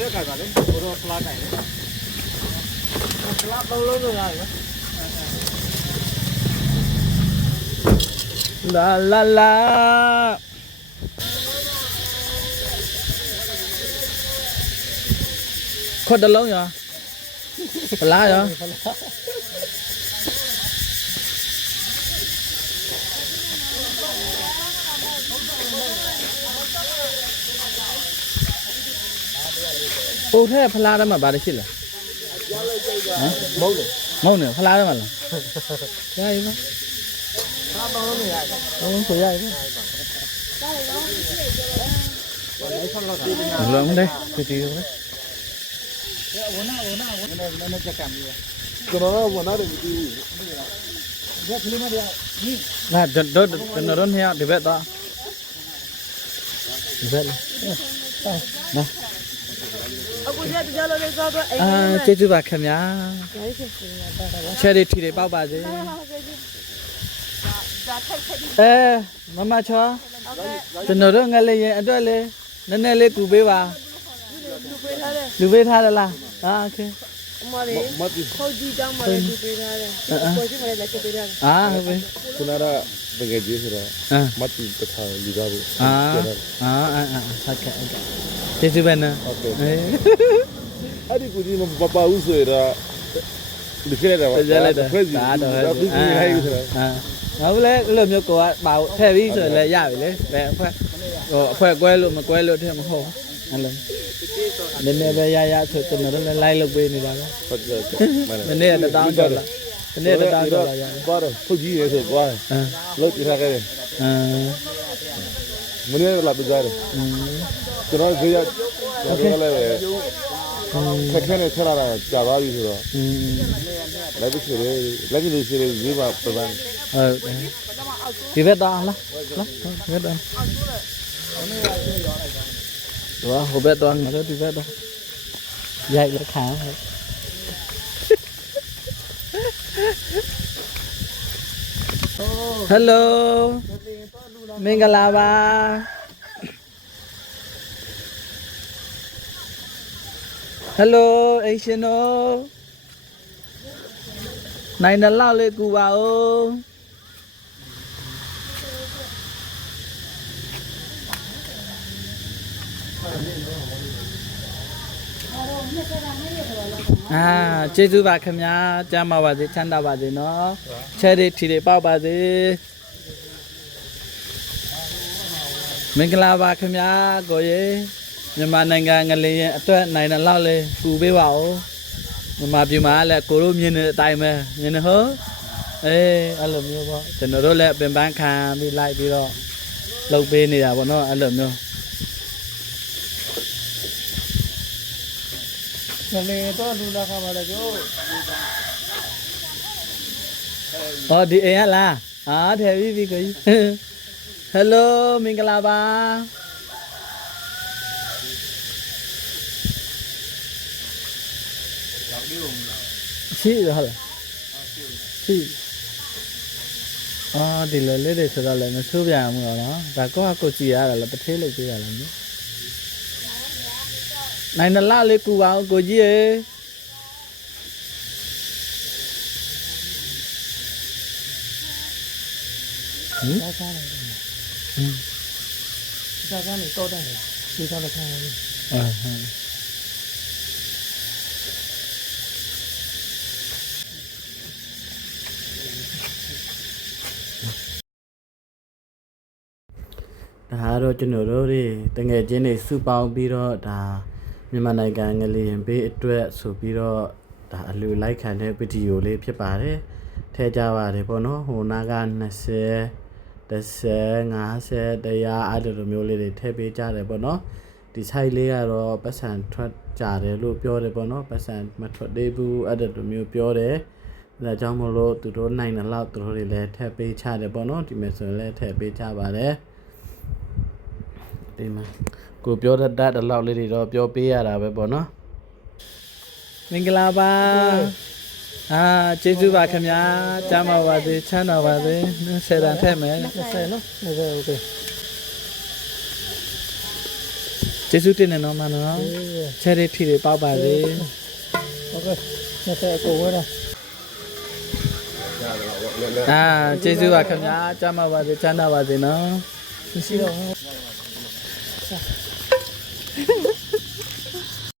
ရကြပါလေဘိုးတော့ဖလားကြိုင်လေဖလားသုံးလုံးလို့ရတယ်လာလာလာခေါ်တလုံးရဖလားရโอ้แท้ဖလားထဲမှာဘာလို့ရှိလဲဟမ်မုံနေဖလားထဲမှာလားရရပါဖလားပေါင်းလို့မရတယ်ဟုတ်ဆိုရရပါလုံးတယ်ဒီတီးရောဝနာနကြကံမျိုးကျွန်တော်ဝနာတယ်မကြည့်ဘူးဒီကလေးမရนี่ငါတော့ကျွန်တော်เนี่ยဒီဘက်တော့ဒီဘက်လားနော်အခုကျတော့လည်းသွားတော့ကျေးဇူးပါခင်ဗျာချယ်ရီထီတွေပေါက်ပါစေမမချောကျွန်တော်တို့ငလေးရင်အတွက်လေနည်းနည်းလေးကူပေးပါလူပေးထားတယ်လားโอเคအမလေးခေါ်ကြည့်တောင်းပါလေလူပေးထားတယ်ခေါ်ကြည့်ပါလေလက်ချက်ပေးထားတယ်ဟုတ်ပြီခုနကတကယ်ကြီးဆိုတာမတ်တီတခါလူကားဘူးဟုတ်ကဲ့ကျေးဇူးပဲနော်ဟုတ်ကဲ့အဲ့ဒီကူကြီးမပပဦးဆိုရတော့ဒီခဲ့တယ်ပါဖွဲ့စီဒါတော့ဘူးကြီးဟဲ့ဆိုတာဟုတ်လေအဲ့လိုမျိုးကိုကပါထည့်ပြီးဆိုလည်းရပြီလေဘယ်အဖွဲ့ကွဲလို့မကွဲလို့ထည့်မဟုတ်အဲ့လိုနည်းနည်းပဲရဆိုကျွန်တော်လည်းလိုက်လုပ်ပေးနေတာပဲဟုတ်ကဲ့မနေ့ကတောင်းကြော်လာမနေ့ကတောင်းကြော်လာရတယ်ဘာတော့ဖုတ်ကြီးရဲဆိုကွာလုပ်ပြထားခဲ့တယ်မနေ့ကလာပြကြတယ်ကျွန်တော်ခေရကျွန်တော်လည်းပဲခက်ခဲနဲ့ဆက်လာတာကြာသွားပြီဆိုတော့လည်းပြည့်တယ်လည်းပြည့်တယ်ဒီမှာပပန်းဟုတ်ဒီဘက်တော့လားဒီဘက်တော့ဟိုဘက်တော့ငါတို့ဒီဘက်တော့ရိုက်လက်ခံဟယ်လိုမင်္ဂလာပါဟယ်လိုအေရှင်နိုနိုင်တယ်လောက်လေးကူပါဦးကျေးဇူးပါခင်ဗျာကျမ်းပါပါစေချမ်းသာပါစေနော်ချဲရီထီတွေပေါက်ပါစေမင်္ဂလာပါခင်ဗျာကိုရေမြန်မာနိုင်ငံငလျင်အတွက်နိုင်တယ်လောက်လေးကူပေးပါဦးမြန်မာပြည်မှာလည်းကိုတို့မြင်တဲ့အတိုင်းပဲမြင်နေဟုတ်အဲ့လိုမျိုးပေါ့ကျွန်တော်တို့လည်းပင်ပန်းခံပြီးလိုက်ပြီးတော့လုပ်ပေးနေတာပေါ့နော်အဲ့လိုမျိုးလေတော့လူလာခါပါလေကိုဒီအိမ်ကလားထည့်ပြီးကိုကြီးဟယ်လိုမင်္ဂလာပါရှိရလားရှိဒီလိုလေးတွေဆိုတော့လည်းမဆိုးပြန်ဘူးနော်ဒါကိုကြည်ရတာလည်းတစ်သေးလုပ်ပေးရလားနော်နိုင်တယ်လားလေးကူပါဦးကိုကြီးရေစားစားလိုက်စားစားနေတော့တယ်ဒီတော့လည်းခံရပြီဒါတော့ကျွန်တော်တို့တွေတငယ်ချင်းတွေစုပေါင်းပြီးတော့ဒါမြန်မာနိုင်ငံငလျင်ဘေးအတွက်ဆိုပြီးတော့ဒါအလူလိုက်ခံတဲ့ဗီဒီယိုလေးဖြစ်ပါတယ်ထဲကြပါတယ်ပေါ့နော်ဟိုနာက20 30 50 100အဲ့လိုမျိုးလေးတွေထည့်ပေးကြတယ်ပေါ့နော်ဒီ site လေးကတော့ပတ်စံထွက်ကြတယ်လို့ပြောတယ်ပေါ့နော်ပတ်စံမထွက်သေးဘူးအဲ့လိုမျိုးပြောတယ်ဒါကြောင့်မလို့သူတို့နိုင်တဲ့လောက်သူတို့တွေလည်းထည့်ပေးချတယ်ပေါ့နော်ဒီမှာဆိုရင်လည်းထည့်ပေးကြပါတယ်ဒီမှာကိုပြောတတ်တဲ့လောက်လေးတွေတော့ပြောပေးရတာပဲပေါ့နော်မင်္ဂလာပါကျေးဇူးပါခင်ဗျာကျမ်းပါပါစေချမ်းသာပါစေ10တန်ထည့်မယ်20နော်20โอเค ကျေးဇူးတင်နေတော့မနော်ချဲတဲ့ထီတွေပေါက်ပါစေ ဟုတ်ကဲ့နှစ်ဆက်အကုန်ဝဲတာ ကျေးဇူးပါခင်ဗျာကြားမှာပါစေချမ်းသာပါစေနော် မရှိတော့